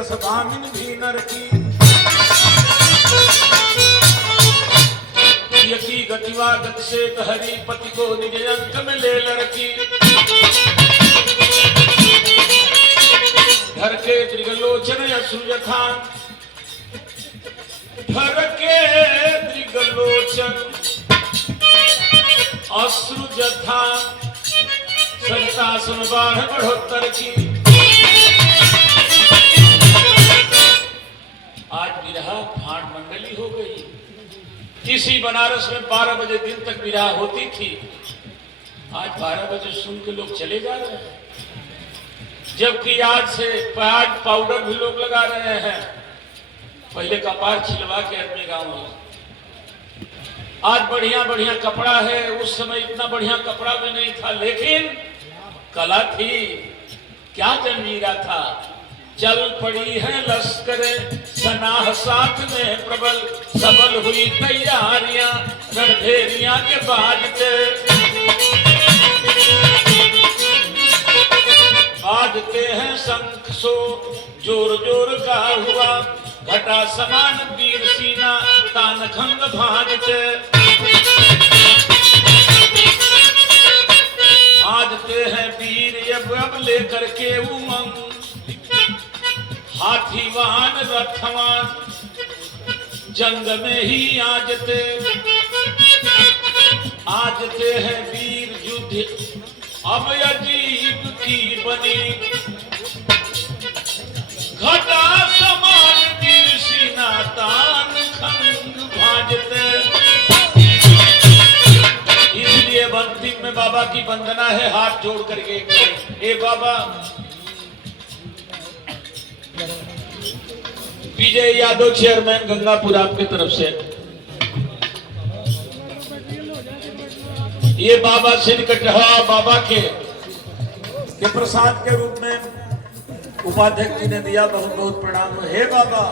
दस भामिन भी नर की। यकी गतिवा गत से हरि पति को निज अंक में ले लड़की। धर के त्रिगलोचन असुरथा, धर के त्रिगलोचन अश्रु जथा, सरिता सुन बाढ़ बढ़ोत्तर की। आज विरह भाट मंडली हो गई। इसी बनारस में 12 बजे दिन तक विरह होती थी, आज 12 बजे सुन के लोग चले जा रहे हैं। जबकि आज से पाउडर भी लोग लगा रहे हैं। पहले कपार छिलवा के आदमी गाँव में, आज बढ़िया बढ़िया कपड़ा है, उस समय इतना बढ़िया कपड़ा भी नहीं था, लेकिन कला थी। क्या जंजीरा था। चल पड़ी है लश्करे सनाह साथ में प्रबल, सबल हुई तैयारियां रणभेरियां के बाजते। बाजते हैं शंख सो जोर जोर का हुआ, घटा समान वीर सीना तान खंग भाजते। भाजते हैं वीर अब लेकर के उमंग, हाथीवान रथवान जंग में ही आजते। आजते हैं वीर युद्ध अब अजीब की बनी, घटा समान वीर सीना तान खंग भाजते। इसलिए अंतिम में बाबा की वंदना है, हाथ जोड़ करके। ए बाबा, विजय यादव चेयरमैन गंगापुर आपकी तरफ से ये बाबा सिंह कटहा बाबा के प्रसाद के रूप में उपाध्यक्ष जी ने दिया। बहुत बहुत प्रणाम। हे बाबा,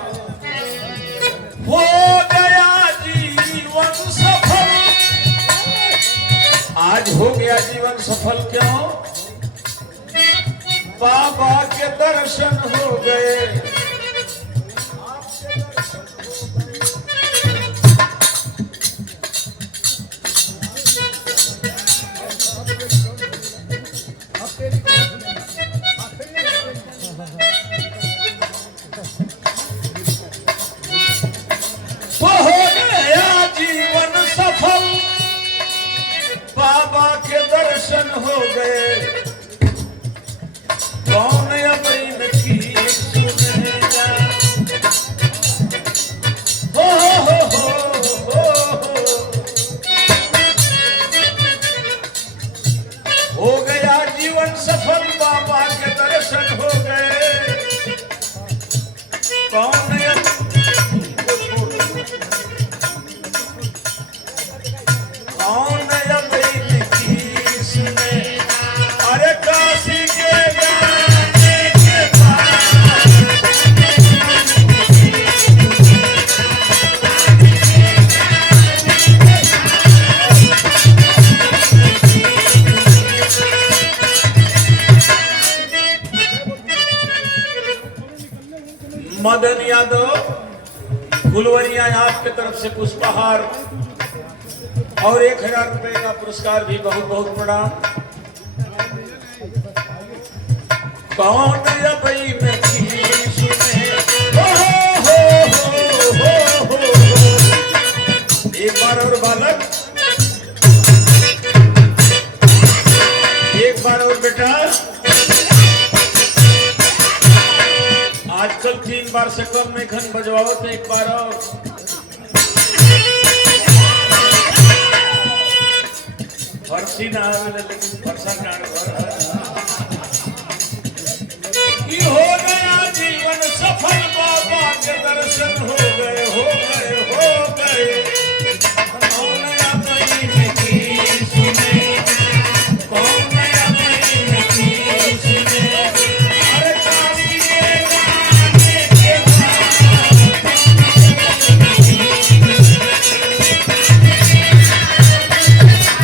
हो गया जीवन सफल, आज हो गया जीवन सफल। क्यों? बाबा के दर्शन हो गए। तो हो गया जीवन सफल, बाबा के दर्शन हो गए। कौन अब इनकी सुनेगा? हो गया जीवन सफल, बाबा के दर्शन हो गए। कौन अब इनकी सुनेगा? अरे काशी के जाने के बाद मदन यादव फुलवरिया आपके तरफ से पुष्पहार और 1000 रुपए का पुरस्कार भी। बहुत बहुत प्रणाम। कौन अब इनकी सुने? हो। एक बार और बालक, एक बार और बेटा। आजकल 3 बार से कम नहीं खन बजवावत। एक बार और। फरसी ना आवे, लेकिन फरसा काट